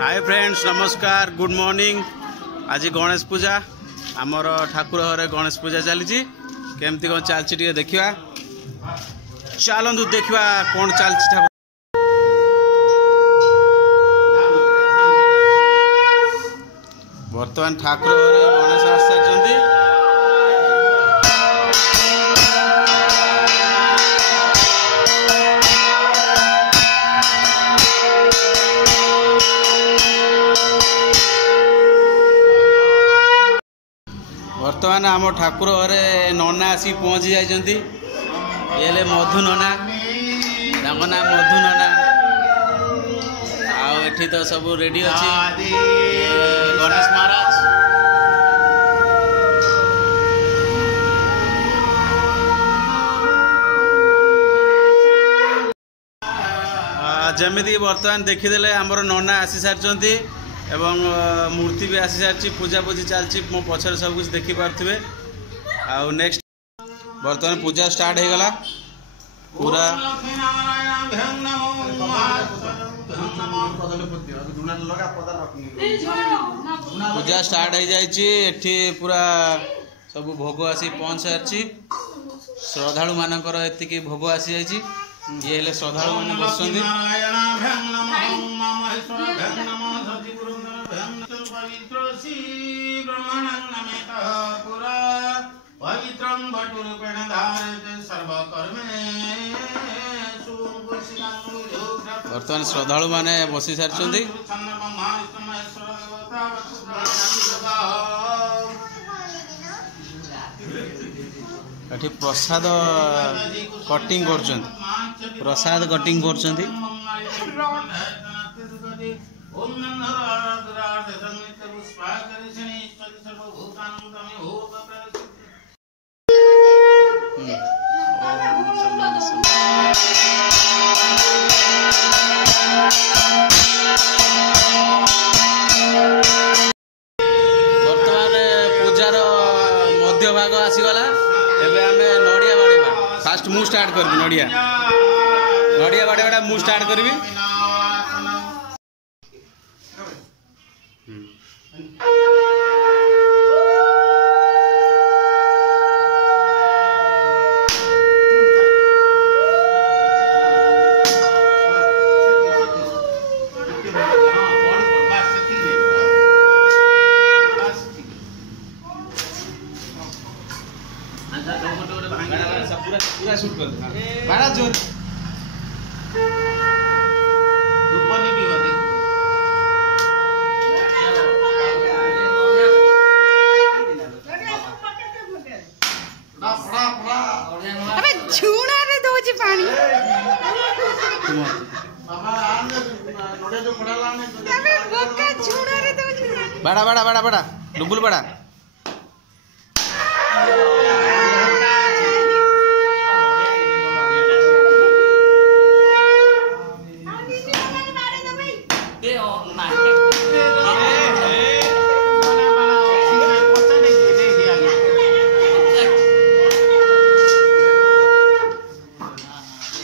Hi friends, नमस्कार, good morning. आज गणेश पूजा आमर ठाकुर घरे गणेश पूजा चली केमती कौन चलती देखा। चलतु देखा कौन चलती ठाकुर। बर्तमान ठाकुर घरे गणेश आसारी बर्तमान आम ठाकुर घरे नना आसी पहुँची जाइए। ये मधु नना, तांको नाम मधु नना। आठी तो सब रेडी अच्छी गणेश महाराज। जमीती बर्तमान देखीदे आमर नना आसी सारी एवं मूर्ति भी आसी सारी, पूजा पूजी चलती मो पछर सब कुछ देखी पारे। आउ नेक्स्ट बर्तमान पूजा स्टार्ट हो गला पूरा। पूजा स्टार्ट हो जाइए पूरा सब भोग आसी पहुँच सारी। श्रद्धालु मानकर एतिकी भोग आसी जाइए। ये हेले श्रद्धालु माने बसुंदी। बर्तमान श्रद्धालु माने बसी सारी। एठी प्रसाद कटिंग कर प्रसाद कटिंग कर बर्तमान पूजार मध्य भाग आसीगला। एबे आमे नड़िया बाड़ेबा। फास्ट मु स्टार्ट करबी। नड़िया बाड़ेबाटा मु स्टार्ट करबी। पूरा शूट कर बड़ा जोर ऊपर भी होती। अबे झूणा रे दोची पानी अबे बोका झूणा रे दोची पानी। बड़ा बड़ा बड़ा बड़ा डुबुल बड़ा।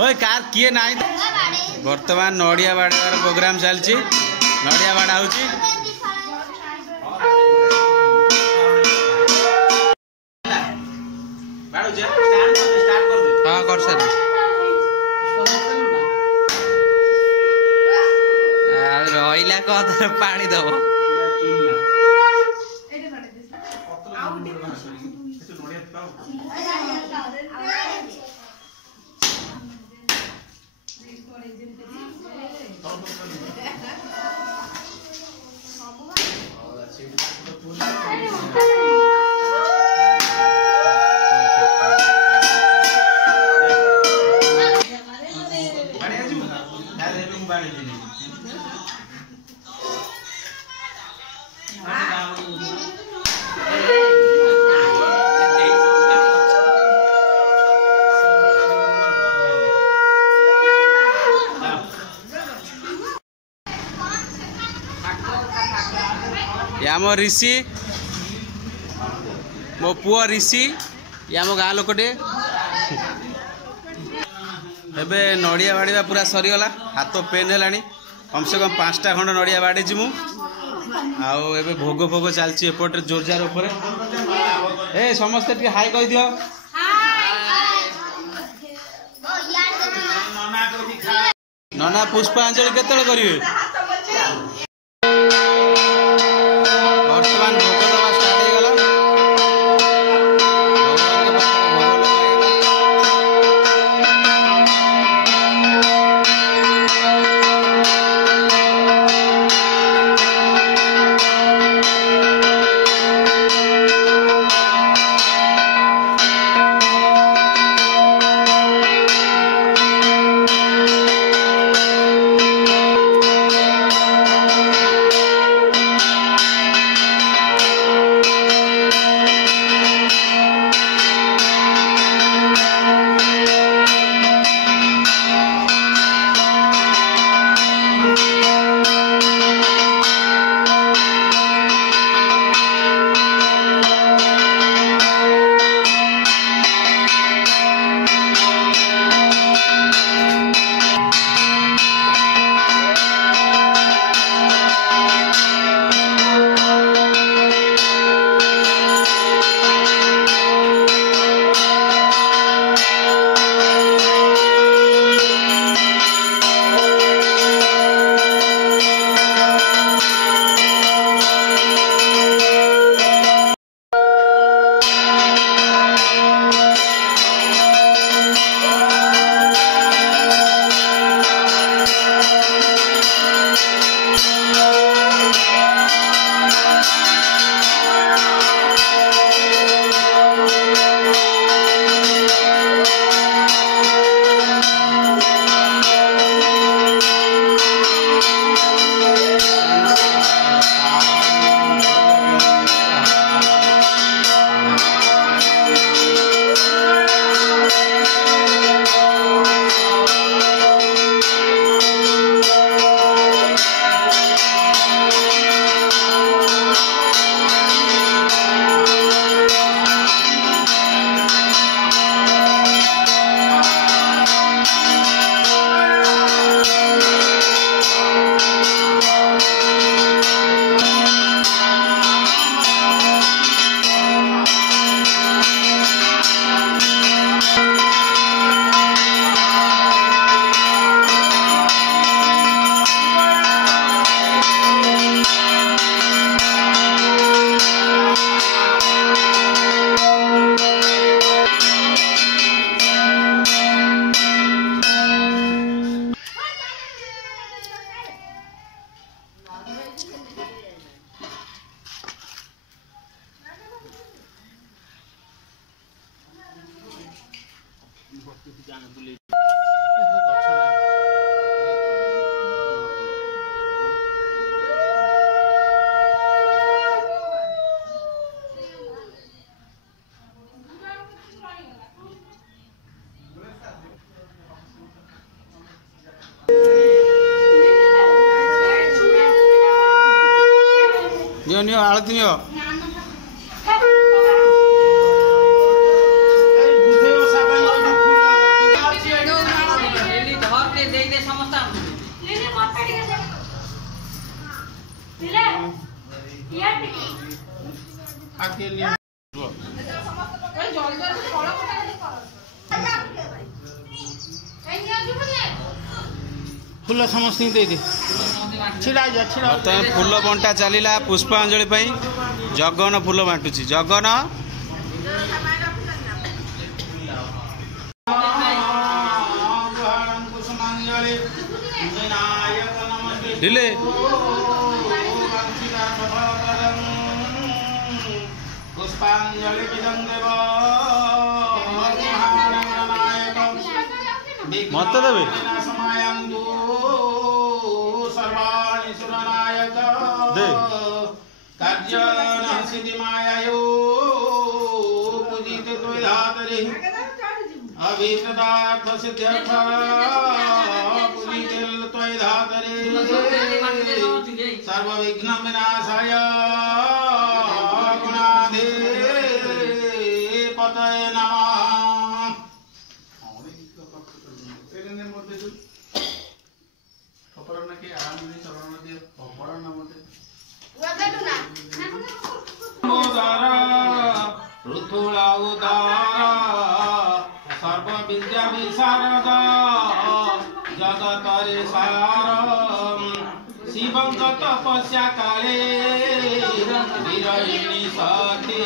ओए कार किए ना। बर्तमान नड़िया बाड़ार प्रोग्राम चलती। नड़िया बाड़ा होची। हाँ कर सर रहीला कदर पानी दब। आम ऋषि मो पुआ ऋषि आम गाँ लोकटे। एबे नड़िया बाड़ीबा पूरा सरीगला। हाथ पेन है कम से कम 5टा खंड नड़िया बाड़ी मु आउ एबे भोग भोग चलती एपटे जोरजार उपर ए समस्ते टी हाई कह दियो नना पुष्पांजलि केतले करिवे वर्तमान भोग दवा स्टार्ट हो गला नियो नियो आलती नियो फूल समस्त दे दे बर्तमान फूल बंटा चलला पुष्पांजलि जगन फूल बांटुची जगन ढिले मत देवे दे अभिष्टार्थ सिद्ध्यर्थ पूजिते त्वयिधातरे सर्वविघ्न विनाशाय गुणाधिपतये नमः। उदार सर्व विद्या विशारद जगतरे सार शिवंक तपस्या काले वीरयिणी सती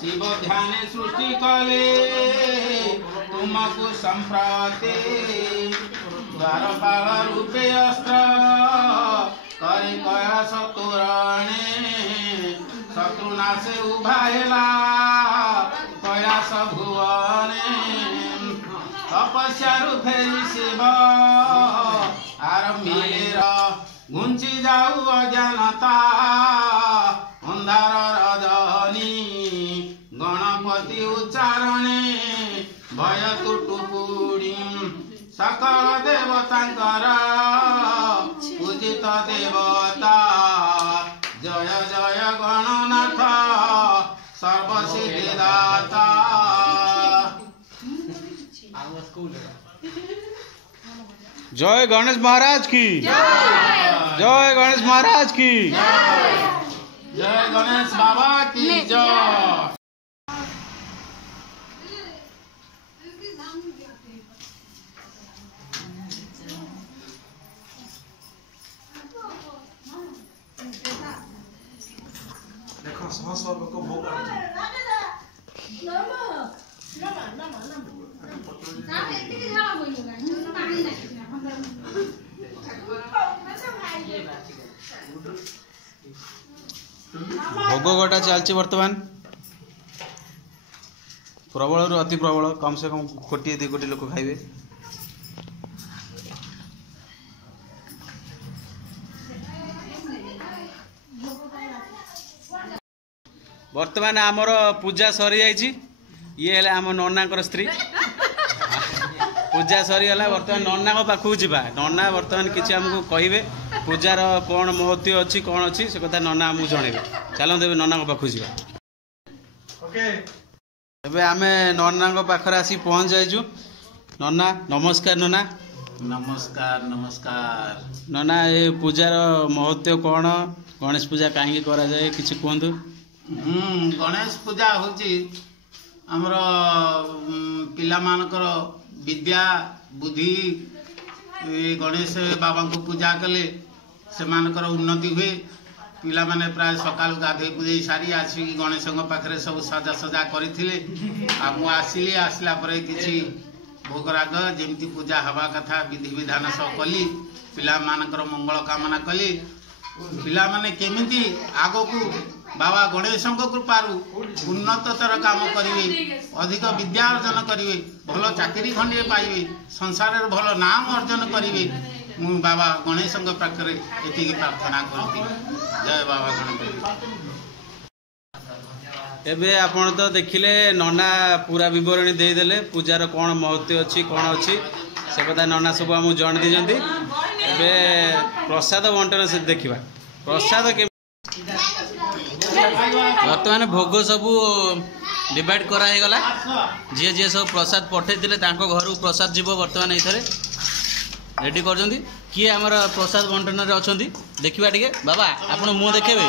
शिव ध्यान सृष्टि कले तुमको संप्राते द्वारपाल रूपे अस्त्र करे कयास तोरणे शत्रुनाशे उभायला कयास भुवने तपस्या रूपे शिव आरंभिलेर घुंची जाऊ अज्ञानता अंधार रजनी गणपति उच्चारणे भय तुटुपुड़ी सकल देवतांकर पूजित देवता जय जय गणनाथ सर्वसिद्धिदाता। जय गणेश महाराज की जय गणेश महाराज की जय गणेश बाबा की जय। देखो सौ सौ लोग भोग भोग गोटा चलती बर्तमान प्रबल अति प्रबल कम से कम 1-2 कोटी लोक खाइबे। बर्तमान आमर पूजा सरी जाइए ये हेले आम नन्ना स्त्री पूजा सरीगला बर्तमान नन्ना पाखक जावा नन्ना बर्तमान किसी आमको कहे पूजार कौन महत्व अच्छी कौन अच्छी से कथा नन्ना आमको जनइबे चलते ए नन्ना पाखक जावा। एबे आमे नन्ना पाखरे आसी पहुँच जाइजु। नन्ना नमस्कार। नन्ना नमस्कार नमस्कार। नन्ना ये पूजार महत्व कौन गणेश पूजा कहीं करा जाए किसी कहतु। गणेश पूजा होची हमर पिला मानकर विद्या बुद्धि गणेश बाबा को पूजा कले से मानकर उन्नति हुए। पिला माने प्राय सकाल गाधे पूजे सारी आसी गणेश पाखे सब सजा सजा करथिले आ मु आसिली आसला परे किछि भोगराग जेमती पूजा हवा कथा विधि विधान सब कली पिला मानकर मंगल कामना कली। पिला माने केमिति आगो को बाबा गणेश कृपारू उन्नततर काम करेंगे अधिक विद्या अर्जन करेंगे भल चाकरी खंडे पाइबे संसार भल नाम अर्जन करेंगे मु बाबा गणेश पाखे ये प्रार्थना करती। जय बाबा गणेश। एबे आपण तो देखिले नन्ना पूरा विवरणी देदेले पूजार कौन महत्व अच्छी कौन अच्छी से कथा नन्ना सब आमको जन दीजती। एबे प्रसाद बंटन से देखा प्रसाद के बर्तमान भोग सब डिवाइड करागला जी जी सब प्रसाद पठे घर प्रसाद जीव बर्तमान ये रेडी कर किए आमर प्रसाद बंटन अच्छा देखा टे बाबा आप मुँह देखेबे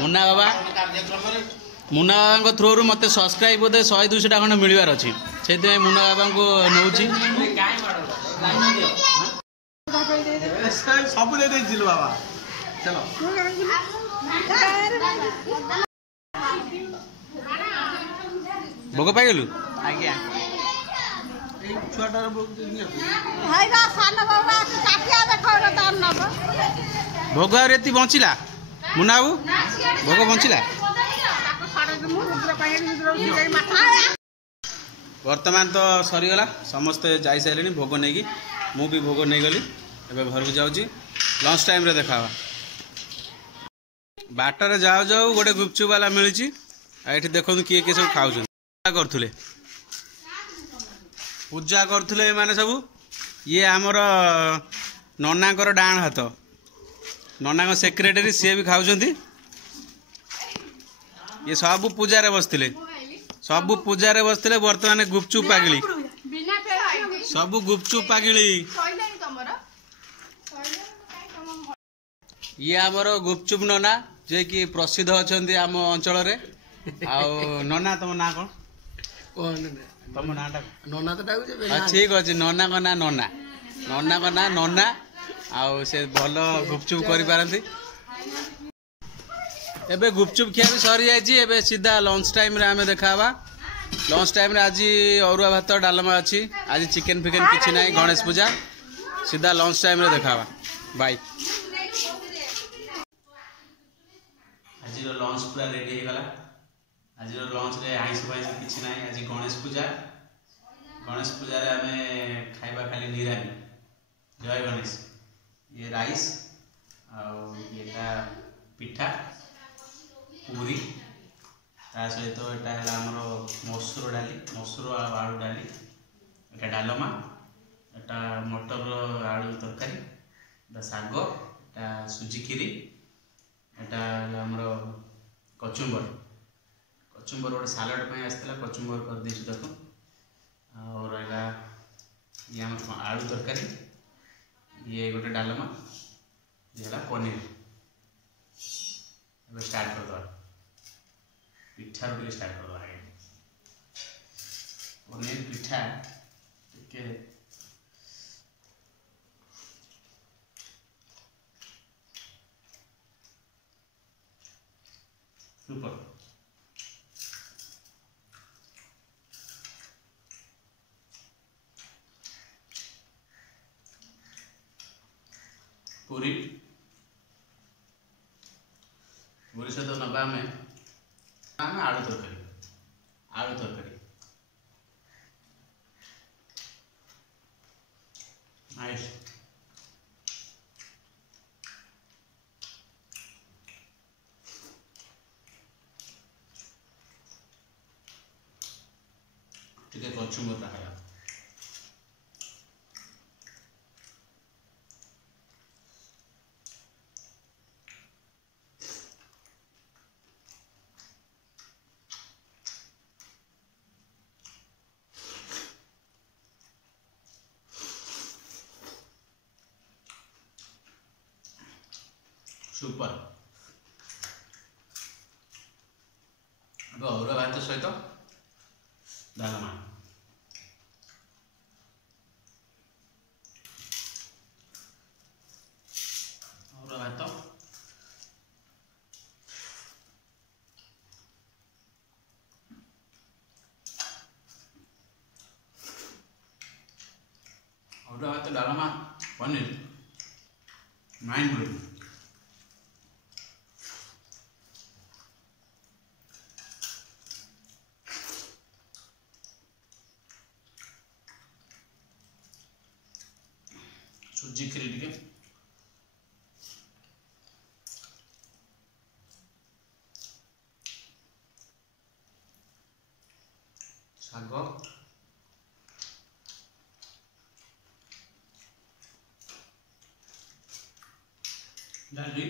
मुन्ना बाबा मुन्ना बाबा थ्रू रू मत सब्सक्राइब बोधे 100-200 टा खंड मिलवार अच्छी से मुन्ना बाबा को नौ सब दे दे बाबा चलो भोग पाइलु आज्ञा छुआटार भोग आती बंचला मुन्ना बाबू भोग बंचला वर्तमान तो सरीगला समस्ते जाई सारे भोग नहीं मु भी भोग नहीं गली एवं घर को जाऊँगी लंच टाइम रे देखा बाटर जाऊ जाऊ गोटे गुपचुप वाला मिली ये देखो किए किए सब खाऊ करुले पूजा करुले माने सब ये आमर नन्ना डाण हाथ नन्ना सेक्रेटरी सी भी खाऊं ये सब पूजा बसते सब पूजा बसते बर्तमान गुपचुप पागिली सब गुपचुप पागिली ये आमर गुपचुप नना जे कि प्रसिद्ध अच्छा आम अंचल ଆଉ ନନା ତମ ନାଁ କଣ? कौन ତମ ନାଁଟା କଣ? नोना तो डाकुचे ଠିକ ଅଛି ନନାଙ୍କ ନାଁ ନନା, ନନାଙ୍କ ନାଁ ନନା। ଆଉ ସେ ଭଲ ଗୁପଚୁପ କରିପାରନ୍ତି। ଏବେ ଗୁପଚୁପ ଖିଆ ବି ସରିଯାଇଛି। ଏବେ ସିଧା ଲଞ୍ଚ ଟାଇମରେ ଆମେ ଦେଖାହେବା। ଲଞ୍ଚ ଟାଇମରେ ଆଜି ଅରୁଆ ଭାତ ଡାଲମା ଅଛି। ଆଜି ଚିକେନ ଫିକେନ କିଛି ନାହିଁ, ଗଣେଶ ପୂଜା। ସିଧା ଲଞ୍ଚ ଟାଇମରେ ଦେଖାହେବା। ବାଇ। ଆଜିର ଲଞ୍ଚ ପୁରା ରେଡି ହେଇଗଲା। ଆଜିର ଲଞ୍ଚରେ ଆଇଁଷ ଫାଇଁଷ କିଛି ନାହିଁ। ଆଜି ଗଣେଶ ପୂଜା। ଗଣେଶ ପୂଜାରେ ଆମେ ଖାଇବା ଖାଲି ନିରାମି। ଜୟ ଗଣେଶ। ये राइस ଆଉ ଏଟା ପିଠା ପୁରୀ ତା ସହିତ ଏଟା ହେଲା ଆମର ମସୁର ଡାଲି, ମସୁର ଆଉ ଆଳୁ ଡାଲି, ଏଟା ଡାଲମା, ଏଟା ମଟର ଆଳୁ ତରକାରୀ, ଏଟା ଶାଗ, ଏଟା ସୁଜି କ୍ଷୀରି, ଏଟା ହେଲା ଆମର କଚୁମ୍ବର। କଚୁମ୍ବର ଗୋଟେ ସାଲାଡ଼ ପାଇଁ ଆସିଥିଲା, କଚୁମ୍ବର କରିଦେଇଛୁ ତାକୁ। ଆଉ ରହିଲା ଇଏ ଆମର ଆଳୁ ତରକାରୀ, ये गोटे डालमा, ये है पनीर। अब स्टार्ट कर दो पिठा रोटी स्टार्ट कर दो आगे पनीर पिठा टिके सुपर। पूरी पूरी सहित नवा आम आलू तरकारी, आलू तरकारी नाइस। टिके कचुम्बर खाया सुपर। अब अरुआ भात सहित डालमा, अरुआ भात अरुआ भात डालमा पनीर माइंड ब्लोइंग। सुजी କ୍ଷୀରି ଟିକେ ଶାଗ ଡାଲି